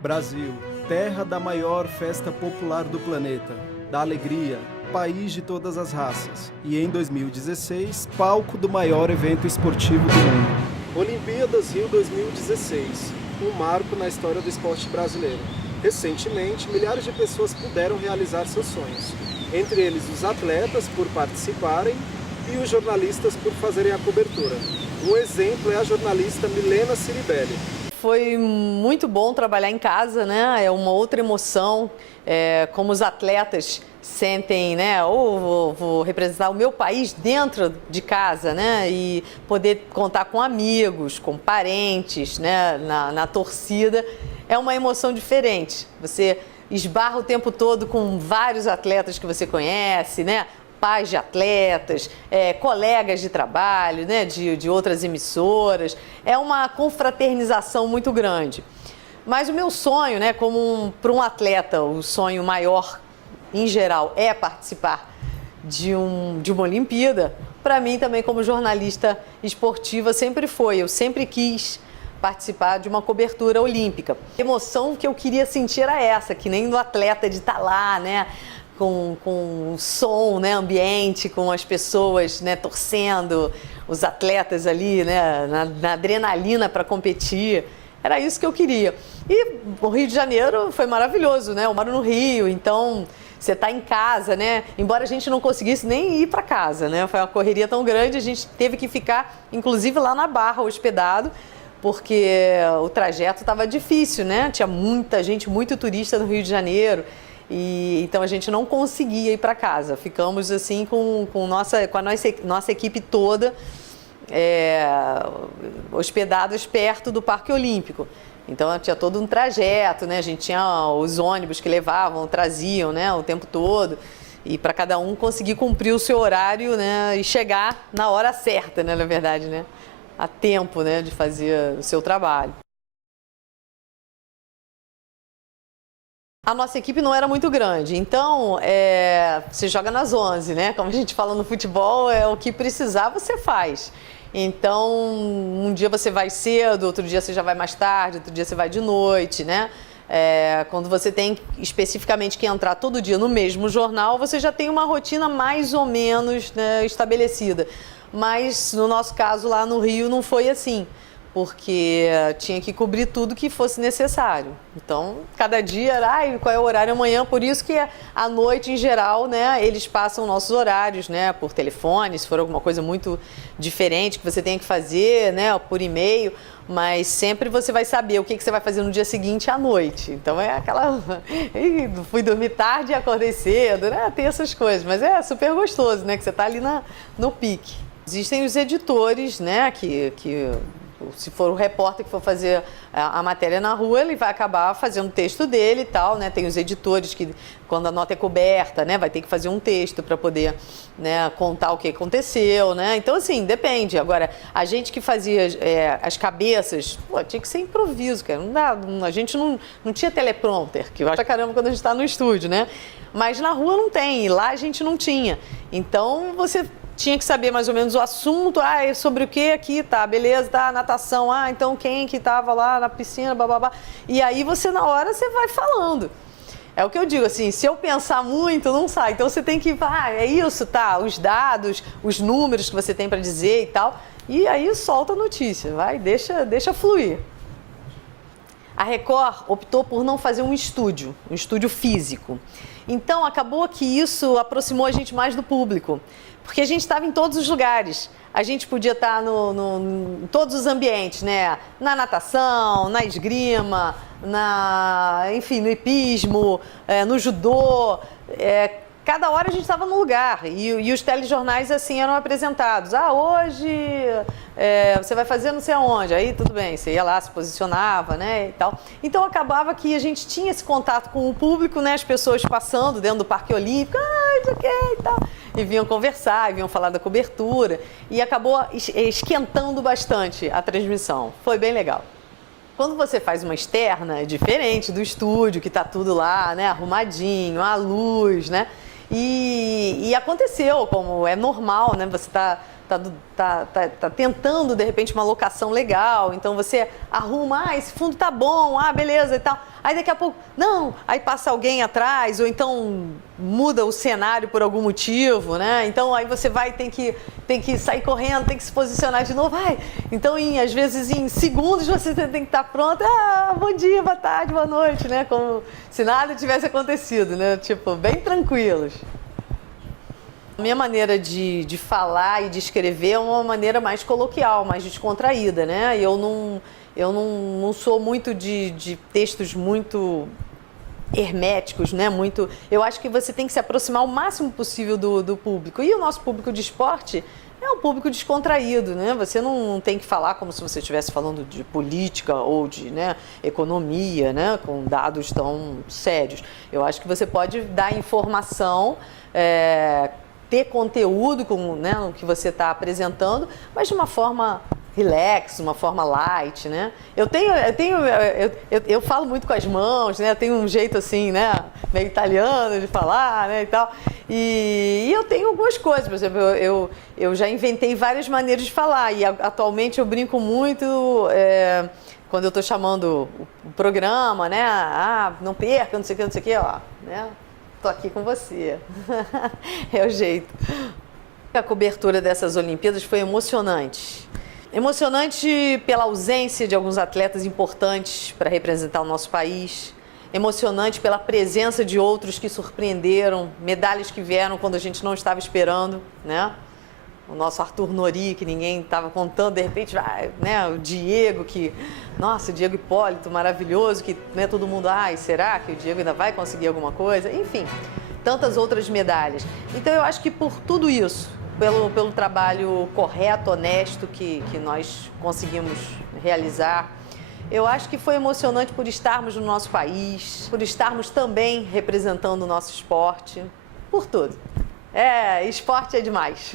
Brasil, terra da maior festa popular do planeta, da alegria, país de todas as raças. E em 2016, palco do maior evento esportivo do mundo. Olimpíadas Rio 2016, um marco na história do esporte brasileiro. Recentemente, milhares de pessoas puderam realizar seus sonhos. Entre eles os atletas por participarem e os jornalistas por fazerem a cobertura. Um exemplo é a jornalista Milena Ciribelli. Foi muito bom trabalhar em casa, né? É uma outra emoção, como os atletas sentem, né? Ou vou representar o meu país dentro de casa, né? E poder contar com amigos, com parentes, né? Na torcida, é uma emoção diferente. Você esbarra o tempo todo com vários atletas que você conhece, né? Pais de atletas, colegas de trabalho, né, de outras emissoras. É uma confraternização muito grande. Mas o meu sonho, né, para um atleta, o sonho maior, em geral, é participar de uma Olimpíada. Para mim, também, como jornalista esportiva, sempre foi. Eu sempre quis participar de uma cobertura olímpica. A emoção que eu queria sentir era essa, que nem do atleta de estar lá, né? Com o som, né, ambiente, com as pessoas, né, torcendo, os atletas ali, né, na adrenalina para competir. Era isso que eu queria. E o Rio de Janeiro foi maravilhoso, né? Eu moro no Rio, então você está em casa, né? Embora a gente não conseguisse nem ir para casa, né? Foi uma correria tão grande, a gente teve que ficar, inclusive, lá na Barra, hospedado, porque o trajeto estava difícil, né? Tinha muita gente, muito turista no Rio de Janeiro. E então a gente não conseguia ir para casa. Ficamos assim com a nossa equipe toda hospedados perto do Parque Olímpico. Então tinha todo um trajeto, né? A gente tinha os ônibus que levavam, traziam, né, o tempo todo. E para cada um conseguir cumprir o seu horário, né, e chegar na hora certa, né, na verdade, né, a tempo, né, de fazer o seu trabalho. A nossa equipe não era muito grande, então você joga nas 11, né? Como a gente fala no futebol, o que precisar você faz. Então, um dia você vai cedo, outro dia você já vai mais tarde, outro dia você vai de noite, né? Quando você tem especificamente que entrar todo dia no mesmo jornal, você já tem uma rotina mais ou menos, né, estabelecida. Mas no nosso caso lá no Rio não foi assim, porque tinha que cobrir tudo que fosse necessário. Então, cada dia era, qual é o horário amanhã? Por isso que à noite, em geral, né, eles passam nossos horários, né, por telefone, se for alguma coisa muito diferente que você tenha que fazer, né, por e-mail, mas sempre você vai saber o que você vai fazer no dia seguinte à noite. Então, é aquela... fui dormir tarde e acordei cedo, né, tem essas coisas, mas é super gostoso, né, que você está ali no pique. Existem os editores, né, que se for o repórter que for fazer a matéria na rua, ele vai acabar fazendo o texto dele e tal, né? Tem os editores que, quando a nota é coberta, né, vai ter que fazer um texto para poder, né, contar o que aconteceu, né? Então, assim, depende. Agora, a gente que fazia as cabeças, tinha que ser improviso, cara. Não dá, a gente não tinha teleprompter, que eu acho caramba quando a gente está no estúdio, né? Mas na rua não tem, e lá a gente não tinha. Então, você tinha que saber mais ou menos o assunto, sobre o que aqui, tá, beleza, tá, natação, então quem que estava lá na piscina, bababá. E aí você, na hora, você vai falando. É o que eu digo, assim, se eu pensar muito, não sai. Então você tem que, é isso, tá, os dados, os números que você tem para dizer e tal. E aí solta a notícia, vai, deixa fluir. A Record optou por não fazer um estúdio físico. Então, acabou que isso aproximou a gente mais do público, porque a gente estava em todos os lugares. A gente podia estar em todos os ambientes, né? Na natação, na esgrima, enfim, no hipismo, no judô. Cada hora a gente estava num lugar e os telejornais assim eram apresentados. Hoje você vai fazer não sei aonde. Aí tudo bem, você ia lá, se posicionava, né, e tal. Então acabava que a gente tinha esse contato com o público, né, as pessoas passando dentro do Parque Olímpico, isso aqui e tal. E vinham conversar, e vinham falar da cobertura. E acabou esquentando bastante a transmissão. Foi bem legal. Quando você faz uma externa, é diferente do estúdio, que está tudo lá, né, arrumadinho, a luz, né? E aconteceu, como é normal, né? Você está tá tentando, de repente, uma locação legal, então você arruma, esse fundo tá bom, beleza e tal. Aí daqui a pouco, não, aí passa alguém atrás, ou então muda o cenário por algum motivo, né? Então aí você tem que sair correndo, tem que se posicionar de novo. Então, às vezes, em segundos você tem que estar pronto. Bom dia, boa tarde, boa noite, né? Como se nada tivesse acontecido, né? Tipo, bem tranquilos. A minha maneira de falar e de escrever é uma maneira mais coloquial, mais descontraída, né? Eu não sou muito de textos muito herméticos, né? Eu acho que você tem que se aproximar o máximo possível do público. E o nosso público de esporte é um público descontraído, né? Você não tem que falar como se você estivesse falando de política ou de, né, economia, né? Com dados tão sérios. Eu acho que você pode dar informação, ter conteúdo com, né, o que você está apresentando, mas de uma forma relax, uma forma light, né? Eu falo muito com as mãos, né? Eu tenho um jeito assim, né, meio italiano de falar, né, e tal. E eu tenho algumas coisas, por exemplo, eu já inventei várias maneiras de falar e atualmente eu brinco muito quando eu estou chamando o programa, né? Não perca, não sei o que, ó, né? Tô aqui com você. É o jeito. A cobertura dessas Olimpíadas foi emocionante. Emocionante pela ausência de alguns atletas importantes para representar o nosso país. Emocionante pela presença de outros que surpreenderam, medalhas que vieram quando a gente não estava esperando, né? O nosso Arthur Nori, que ninguém estava contando, de repente, né? O Diego, nossa, o Diego Hipólito, maravilhoso, que, né, todo mundo, será que o Diego ainda vai conseguir alguma coisa? Enfim, tantas outras medalhas. Então, eu acho que por tudo isso, pelo trabalho correto, honesto que nós conseguimos realizar, eu acho que foi emocionante por estarmos no nosso país, por estarmos também representando o nosso esporte, por tudo. Esporte é demais.